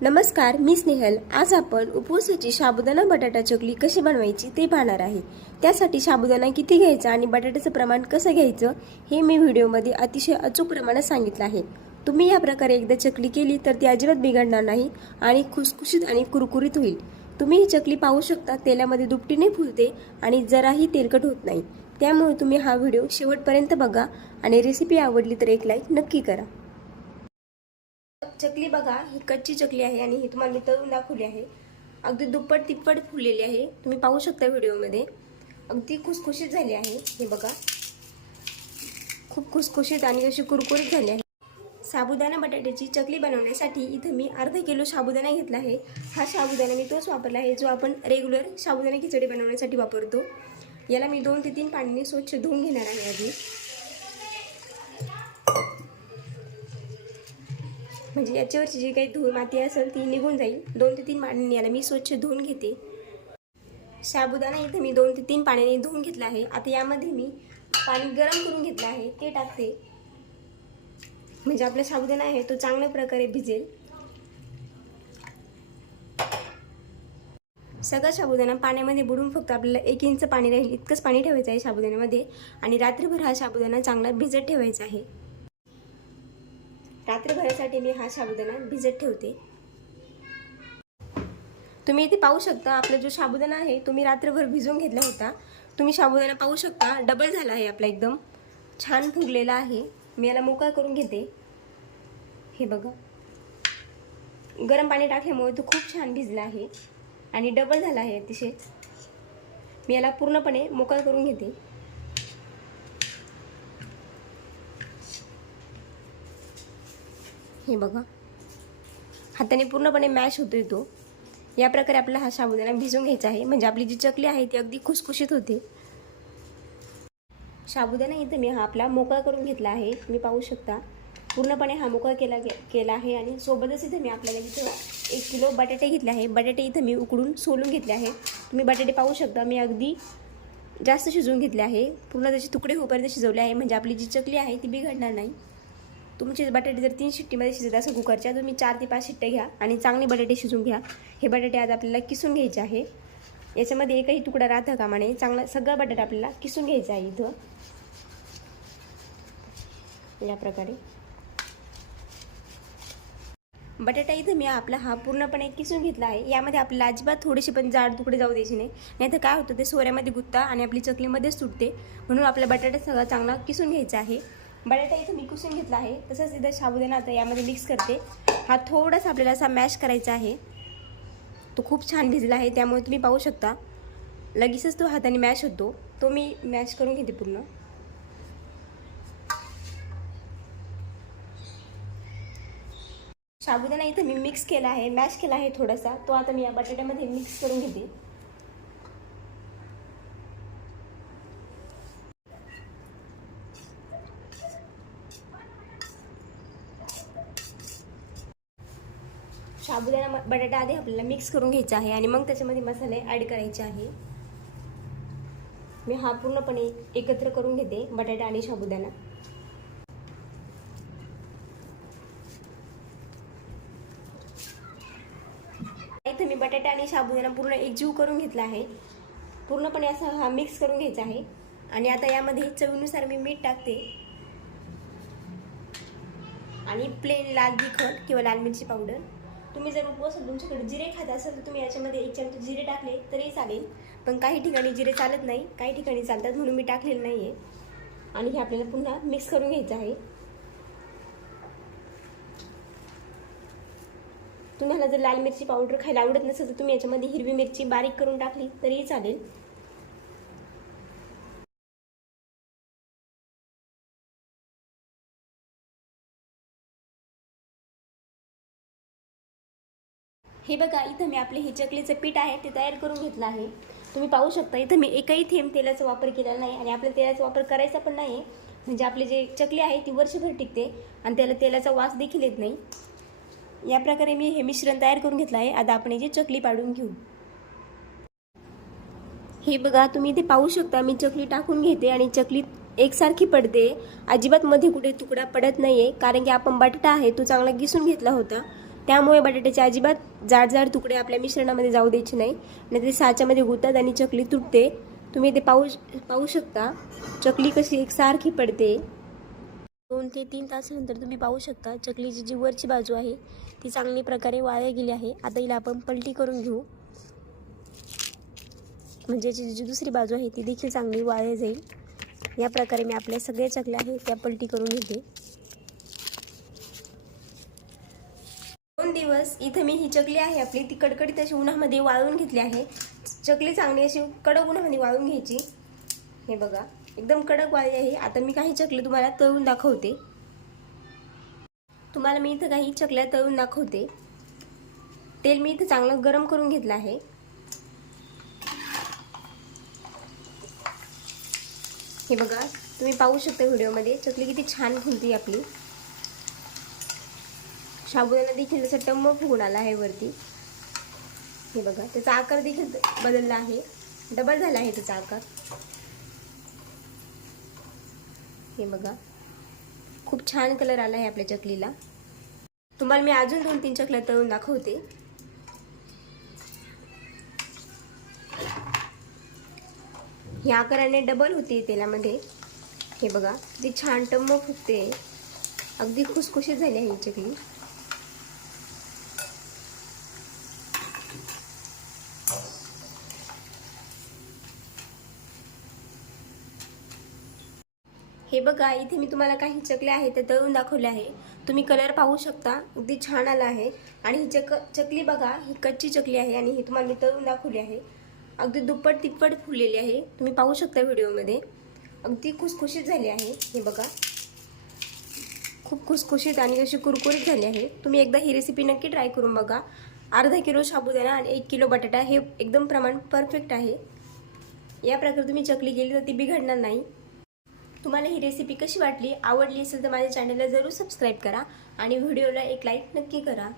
नमस्कार मी स्नेहल. आज आपण उपवासाची साबुदाणा बटाटा चकली कशी बनवायची ते पाहणार आहे. त्यासाठी साबुदाणा किती घ्यायचा आणि बटाट्याचं प्रमाण कसं घ्यायचं हे मी व्हिडिओमध्ये अतिशय अचूक प्रमाणात सांगितलं आहे. तुम्ही या प्रकारे एकदा चकली केली तर ती अजिबात बिघडणार नाही आणि खुसखुशीत आणि कुरकुरीत होईल. तुम्ही ही चकली पाहू शकता तेलामध्ये दुपटीने फुलते आणि जराही तेलकट होत नाही. त्यामुळे तुम्ही हा व्हिडिओ शेवटपर्यंत बघा आणि रेसिपी आवडली तर एक लाईक नक्की करा. चकली बघा ही कच्ची चकली आहे आणि ही तुम्हाला मी तळून दाखवली आहे. अगदी दुप्पट तिप्पट फुललेली आहे. तुम्ही पाहू शकता व्हिडिओमध्ये. अगदी खुसखुशीत झाली आहे. हे बघा. खूप खुसखुशीत आणि अशी कुरकुरीत झाली आहे. साबुदाणा बटाट्याची चकली बनवण्यासाठी इथं मी अर्धा किलो साबुदाणा घेतला आहे. हा साबुदाणा मी तोच वापरला आहे जो आपण रेग्युलर साबुदाणा खिचडी बनवण्यासाठी वापरतो. याला मी दोन ते तीन पाण्याने स्वच्छ धुवून घेणार आहे आधी. म्हणजे याच्यावरची जी काही धूळ माती असेल ती निघून जाईल. दोन ते तीन पाण्याने याला मी स्वच्छ धुवून घेते. साबुदाणा इथं मी दोन ते तीन पाण्याने धुवून घेतला आहे. आता यामध्ये मी पाणी गरम करून घेतलं आहे. ते टाकते. म्हणजे आपला साबुदाणा आहे तो चांगल्या प्रकारे भिजेल. सगळा साबुदाणा पाण्यामध्ये बुडून फक्त आपल्याला एक इंच पाणी राहील. इतकंच पाणी ठेवायचं आहे साबुदाण्यामध्ये. आणि रात्रभर हा साबुदाणा चांगला भिजत ठेवायचा आहे. रात्रभरासाठी मी हा साबुदाणा भिजत ठेवते. तुम्ही इथे पाहू शकता आपला जो साबुदाणा आहे तो मी रात्रभर भिजवून घेतला होता. तुम्ही साबुदाणा पाहू शकता डबल झाला आहे आपला एकदम. छान फुगलेला आहे. मी याला मोकळा करून घेते. हे बघा. गरम पाणी टाकल्यामुळे तो खूप छान भिजला आहे. आणि डबल झाला आहे अतिशय. मी याला पूर्णपणे मोकळा करून घेते. हे बघा. हाताने पूर्णपणे मॅश होतोय तो या प्रकारे आपल्याला हा साबुदाणा भिजवून घ्यायचा आहे. म्हणजे आपली जी चकली आहे ती अगदी खुसखुशीत होते. साबुदाणा इथं मी हा आपला मोकळा करून घेतला आहे. तुम्ही पाहू शकता. पूर्णपणे हा मोकळा केला गे केला आहे आणि सोबतच इथं मी आपल्याला इथं एक किलो बटाटे घेतले आहे. बटाटे इथं मी उकडून सोलून घेतले आहे. तुम्ही बटाटे पाहू शकता. मी अगदी जास्त शिजवून घेतले आहे. पूर्ण त्याचे तुकडे होपर्यंत शिजवले आहे. म्हणजे आपली जी चकली आहे ती बिघडणार नाही. तुमचे बटाटे जर तीन शिट्टीमध्ये शिजत असेल कुकरच्या तुम्ही चार ते पाच शिट्ट्या घ्या आणि चांगले बटाटे शिजून घ्या. हे बटाटे आज आपल्याला किसून घ्यायचे आहे. याच्यामध्ये एकही तुकडा राहता कामा नये. चांगला सगळा बटाटा आपल्याला किसून घ्यायचा आहे इथं. या प्रकारे. बटाटा इथं मी आपला हा पूर्णपणे किसून घेतला आहे. यामध्ये आपल्याला अजिबात थोडेसे पण जाड तुकडे जाऊ द्यायचे नाही. नाही तर काय होतं ते सोऱ्यामध्ये गुत्ता आणि आपली चकलीमध्येच सुटते म्हणून आपला बटाटा सगळा चांगला किसून घ्यायचा आहे. बटाटा इथं मी कुसून घेतला आहे. तसंच इथं साबुदाणा आता यामध्ये मिक्स करते. हा थोडासा आपल्याला असा मॅश करायचा आहे. तो खूप छान भिजला आहे त्यामुळे तुम्ही पाहू शकता. लगेचच तो हाताने मॅश होतो. तो मी मॅश करून घेते पूर्ण. साबुदाणा इथं मी मिक्स केला आहे मॅश केला आहे थोडासा. तो आता मी या बटाट्यामध्ये मिक्स करून घेते. साबुदाणा बटाटा आधी आपल्याला मिक्स करून घ्यायचा आहे आणि मग त्याच्यामध्ये मसाले ॲड करायचे आहे. मी हा पूर्णपणे एकत्र करून घेते बटाटा आणि साबुदाणा इथं मी बटाटा आणि साबुदाणा पूर्ण एकजीव करून घेतला आहे. पूर्णपणे असा हा मिक्स करून घ्यायचा आहे. आणि आता यामध्ये चवीनुसार मी मीठ टाकते. आणि प्लेन लाल तिखट किंवा लाल मिरची पावडर तुम्ही जर उपवास तुमच्याकडे जिरे खात असाल तर तुम्ही याच्यामध्ये एक चमचे जिरे टाकले तरी चालेल. पण काही ठिकाणी जिरे चालत नाही काही ठिकाणी चालतात म्हणून मी टाकलेलं नाही आहे आणि हे आपल्याला पुन्हा मिक्स करून घ्यायचं आहे. तुम्हाला जर लाल मिरची पावडर खायला आवडत नसेल तर तुम्ही याच्यामध्ये हिरवी मिरची बारीक करून टाकली तरीही चालेल. हे बघा इथं मी आपले हे चकलीचं पीठ आहे ते तयार करून घेतलं आहे. तुम्ही पाहू शकता इथं मी एकही थेंब तेलाचा वापर केलेला नाही आणि आपल्या तेलाचा वापर करायचा पण नाही. म्हणजे आपली जे चकली आहे ती वर्षभर टिकते आणि त्याला तेलाचा वास देखील येत नाही. या प्रकारे मी हे मिश्रण तयार करून घेतलं आहे. आता आपण जे चकली पाडून घेऊ. हे बघा तुम्ही इथे पाहू शकता मी चकली टाकून घेते आणि चकली एकसारखी पडते. अजिबात मध्ये कुठे तुकडा पडत नाहीये कारण की आपण बटाटा आहे तो चांगला घिसून घेतला होता. त्यामुळे बटाट्याचे अजिबात जाड जाड तुकडे आपल्या मिश्रणामध्ये जाऊ द्यायचे नाही. नाही ते साच्यामध्ये गुतात आणि चकली तुटते. तुम्ही ते पाहू पाहू शकता. चकली कशी एकसारखी पडते. दोन ते तीन तासानंतर तुम्ही पाहू शकता चकलीची जी वरची बाजू आहे ती चांगली प्रकारे वाळ्या गेली आहे. आता हिला आपण पलटी करून घेऊ. म्हणजे याची जी दुसरी बाजू आहे ती देखील चांगली वाळ्या जाईल. या प्रकारे मी आपल्या सगळ्या चकल्या आहेत त्या पलटी करून घेते. दोन दिवस इथं मी ही चकली आहे आपली. ती कडकडीत अशी उन्हामध्ये वाळून घेतली आहे. चकली चांगली अशी कडक उन्हामध्ये वाळून घ्यायची. हे बघा एकदम कडक वाळली आहे. आता मी काही चकली तुम्हाला तळून दाखवते. तुम्हाला मी इथं काही चकल्या तळून दाखवते. तेल मी इथं चांगलं गरम करून घेतलं आहे. हे बघा तुम्ही पाहू शकता व्हिडिओमध्ये चकली किती छान फुलती आपली. साबुदाणा देखील असं टम्म फुगून आला आहे वरती. हे बघा त्याचा आकार देखील बदलला आहे. डबल झाला आहे त्याचा आकार. हे बघा खूप छान कलर आला आहे आपल्या चकलीला. तुम्हाला मी अजून दोन तीन चकल्या तळून दाखवते. ह्या आकाराने डबल होते तेलामध्ये. हे बघा किती छान टम्म फुगते अगदी खुसखुशीत झाली आहे ही चकली. हे बघा इथे मी तुम्हाला काही चकल्या आहेत त्या तळून दाखवले आहे. तुम्ही कलर पाहू शकता. अगदी छान आला आहे. आणि ही चक चकली बघा ही कच्ची चकली आहे आणि ही तुम्हाला मी तळून दाखवली आहे. अगदी दुप्पट तिप्पट फुललेली आहे. तुम्ही पाहू शकता व्हिडिओमध्ये. अगदी खुसखुशीत झाली आहे. हे बघा. खूप खुसखुशीत आणि अशी कुरकुरीत झाली आहे. तुम्ही एकदा ही रेसिपी नक्की ट्राय करून बघा. अर्धा किलो साबुदाणा आणि एक किलो बटाटा हे एकदम प्रमाण परफेक्ट आहे. या प्रकारे तुम्ही चकली केली तर ती बिघडणार नाही. तुम्हाला ही रेसिपी कशी वाटली आवडली असेल तर माझ्या चॅनलला जरूर सबस्क्राईब करा आणि व्हिडिओला एक लाईक नक्की करा.